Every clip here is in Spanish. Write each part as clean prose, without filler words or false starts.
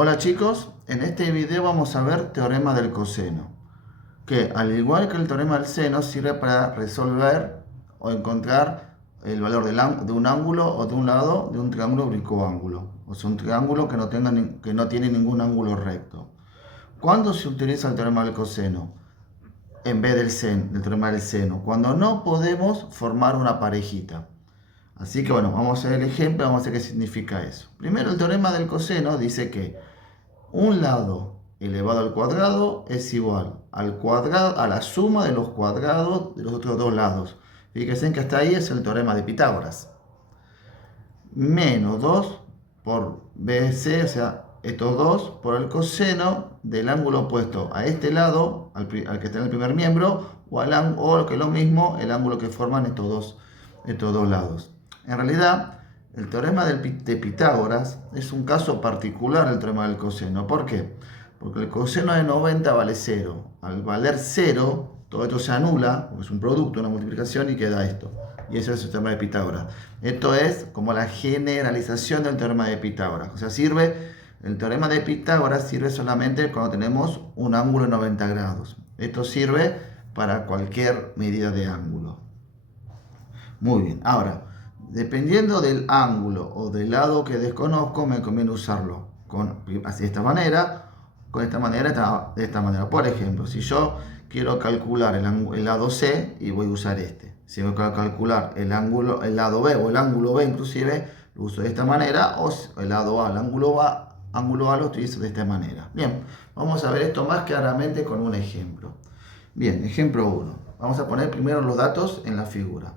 Hola chicos, en este video vamos a ver teorema del coseno, que al igual que el teorema del seno sirve para resolver o encontrar el valor de un ángulo o de un lado de un triángulo bricoángulo, o sea un triángulo que no tiene ningún ángulo recto. ¿Cuándo se utiliza el teorema del coseno en vez del teorema del seno? Cuando no podemos formar una parejita. Así que bueno, vamos a ver el ejemplo, vamos a ver qué significa eso. Primero, el teorema del coseno dice que un lado elevado al cuadrado es igual a la suma de los cuadrados de los otros dos lados. Fíjense que hasta ahí es el teorema de Pitágoras. Menos 2 por BC, o sea, estos dos por el coseno del ángulo opuesto a este lado, al que está en el primer miembro, o lo que es lo mismo, el ángulo que forman estos dos lados. En realidad, el teorema de Pitágoras es un caso particular del teorema del coseno. ¿Por qué? Porque el coseno de 90 vale 0. Al valer 0, todo esto se anula, porque es un producto, una multiplicación, y queda esto. Y ese es el teorema de Pitágoras. Esto es como la generalización del teorema de Pitágoras. O sea, el teorema de Pitágoras sirve solamente cuando tenemos un ángulo de 90 grados. Esto sirve para cualquier medida de ángulo. Muy bien, ahora, dependiendo del ángulo o del lado que desconozco, me conviene usarlo de esta manera, de esta manera. Por ejemplo, si yo quiero calcular el lado C, y voy a usar este. Si voy a calcular el lado B o el ángulo B inclusive, lo uso de esta manera, o el lado A, ángulo A lo utilizo de esta manera. Bien, vamos a ver esto más claramente con un ejemplo. Bien, ejemplo 1. Vamos a poner primero los datos en la figura.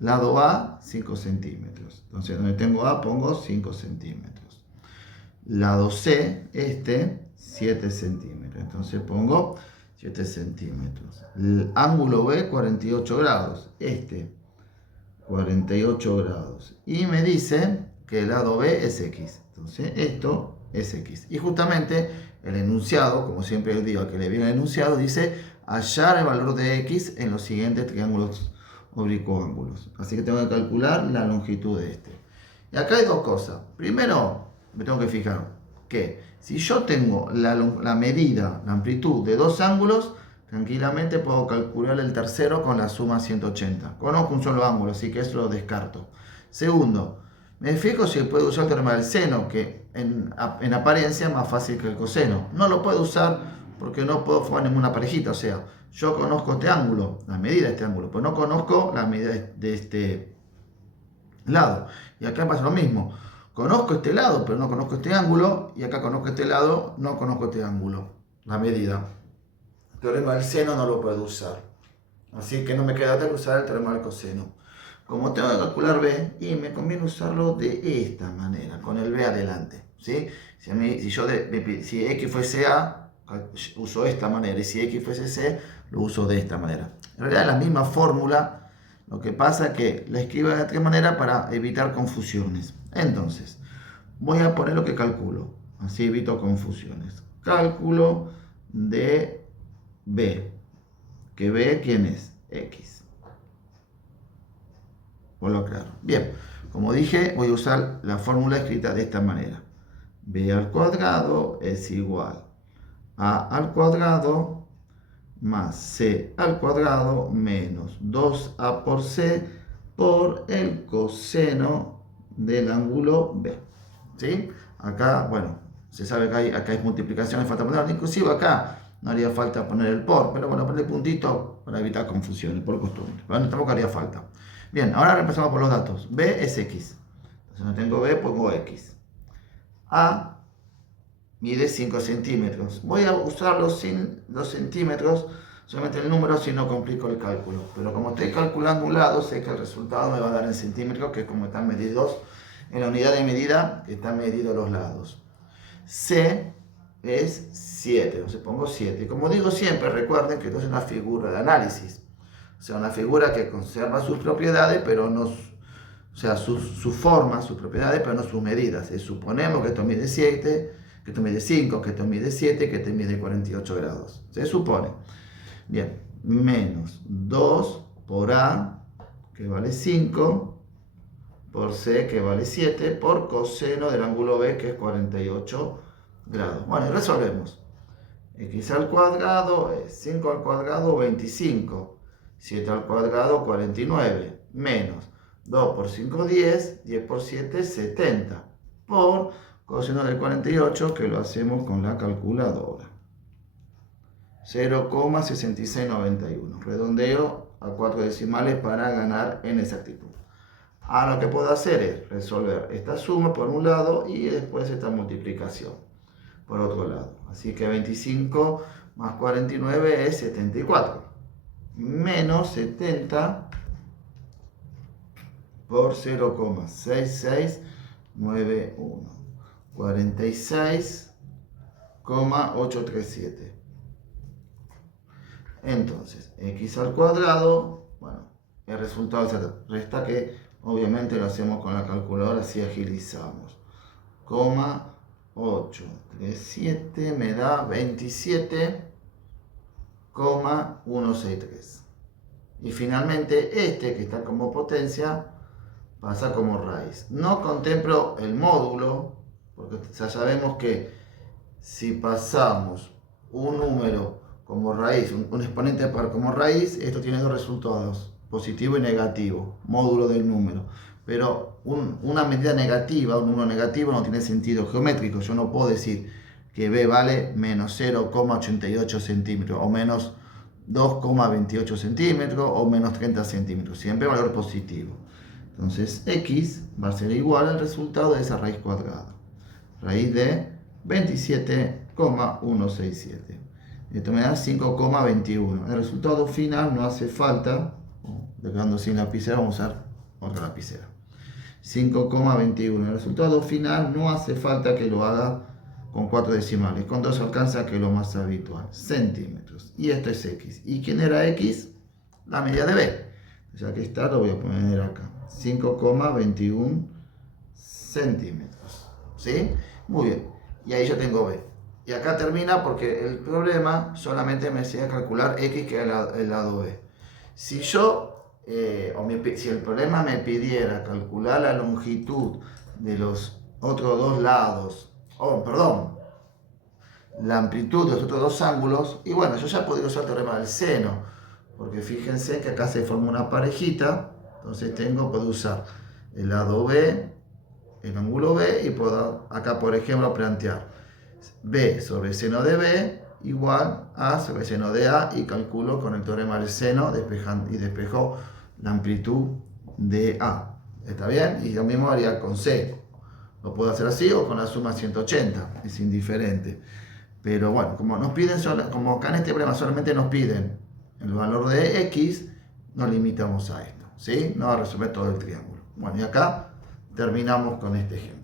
Lado A, 5 centímetros. Entonces, donde tengo A, pongo 5 centímetros. Lado C, 7 centímetros. Entonces pongo 7 centímetros. El ángulo B, 48 grados. 48 grados. Y me dice que el lado B es X. Entonces, esto es X. Y justamente el enunciado, como siempre les digo, que le viene el enunciado, dice hallar el valor de X en los siguientes triángulos oblicuoángulos. Así que tengo que calcular la longitud de este. Y acá hay dos cosas. Primero, me tengo que fijar que si yo tengo la medida, la amplitud de dos ángulos, tranquilamente puedo calcular el tercero con la suma 180. Conozco un solo ángulo, así que eso lo descarto. Segundo, me fijo si puedo usar el teorema del seno, que en apariencia es más fácil que el coseno. No lo puedo usar porque no puedo formar ninguna parejita. O sea, yo conozco este ángulo, la medida de este ángulo, pero no conozco la medida de este lado. Y acá pasa lo mismo. Conozco este lado, pero no conozco este ángulo. Y acá conozco este lado, no conozco este ángulo, la medida. El teorema del seno no lo puedo usar. Así que no me queda otra que usar el teorema del coseno. Como tengo que calcular B, y me conviene usarlo de esta manera, con el B adelante. ¿Sí? Si X fuese A, uso esta manera. Y si X fuese C, lo uso de esta manera. En realidad es la misma fórmula. Lo que pasa es que la escribo de otra manera para evitar confusiones. Entonces, voy a poner lo que calculo. Así evito confusiones. Cálculo de B. Que B, ¿quién es? X. Por lo claro. Bien, como dije, voy a usar la fórmula escrita de esta manera. B al cuadrado es igual a al cuadrado más C al cuadrado menos 2A por C por el coseno del ángulo B. ¿Sí? Acá, bueno, se sabe que acá hay multiplicación, falta poner, inclusive acá no haría falta poner el por, pero bueno, poner el puntito para evitar confusiones, por costumbre. Pero tampoco haría falta. Bien, ahora empezamos por los datos. B es X. Entonces no tengo B, pongo X. A mide 5 centímetros. Voy a usarlo sin los centímetros, solamente el número, si no complico el cálculo. Pero como estoy calculando un lado, sé que el resultado me va a dar en centímetros, que es como están medidos en la unidad de medida que están medidos los lados. C es 7, entonces pongo 7. Y como digo siempre, recuerden que esto es una figura de análisis. O sea, una figura que conserva sus propiedades, pero no, o sea, su forma, sus propiedades, pero no sus medidas. Suponemos que esto mide 7, que esto mide 5, que esto mide 7, que esto mide 48 grados. Se supone. Bien, menos 2 por A, que vale 5, por C, que vale 7, por coseno del ángulo B, que es 48 grados. Bueno, y resolvemos. X al cuadrado es 5 al cuadrado, 25. 7 al cuadrado, 49. Menos 2 por 5, 10. 10 por 7, 70. Por coseno de 48, que lo hacemos con la calculadora. 0,6691. Redondeo a 4 decimales para ganar en exactitud. Ahora lo que puedo hacer es resolver esta suma por un lado y después esta multiplicación por otro lado. Así que 25 más 49 es 74. Menos 70 por 0,6691. 46,837. Entonces, x al cuadrado, bueno, el resultado se resta que obviamente lo hacemos con la calculadora, así agilizamos. 837 me da 27,163. Y finalmente este que está como potencia pasa como raíz. No contemplo el módulo, porque ya sabemos que si pasamos un número como raíz, un exponente par como raíz, esto tiene dos resultados, positivo y negativo, módulo del número. Pero una medida negativa, un número negativo no tiene sentido geométrico. Yo no puedo decir que b vale menos 0,88 centímetros o menos 2,28 centímetros o menos 30 centímetros. Siempre valor positivo. Entonces x va a ser igual al resultado de esa raíz cuadrada. Raíz de 27,167. Esto me da 5,21. El resultado final no hace falta, dejando sin lapicera, vamos a usar otra lapicera. 5,21. El resultado final no hace falta que lo haga con 4 decimales. Con 2 alcanza, que es lo más habitual. Centímetros. Y esto es x. ¿Y quién era x? La medida de b. Ya que está, lo voy a poner acá. 5,21 centímetros. ¿Sí? Muy bien. Y ahí yo tengo b. Y acá termina porque el problema solamente me hacía calcular x, que es el lado b. Si yo, si el problema me pidiera calcular la longitud de los otros dos lados, la amplitud de los otros dos ángulos, y bueno, yo ya podría usar el teorema del seno, porque fíjense que acá se forma una parejita, entonces puedo usar el lado b, el ángulo b, y puedo acá, por ejemplo, plantear b sobre seno de b igual a sobre seno de a, y calculo con el teorema del seno y despejo la amplitud de a. ¿Está bien? Y lo mismo haría con c. Lo puedo hacer así o con la suma 180, es indiferente. Pero bueno, como como acá en este problema solamente nos piden el valor de x, nos limitamos a esto, ¿sí? No va a resolver todo el triángulo. Bueno, y acá terminamos con este ejemplo.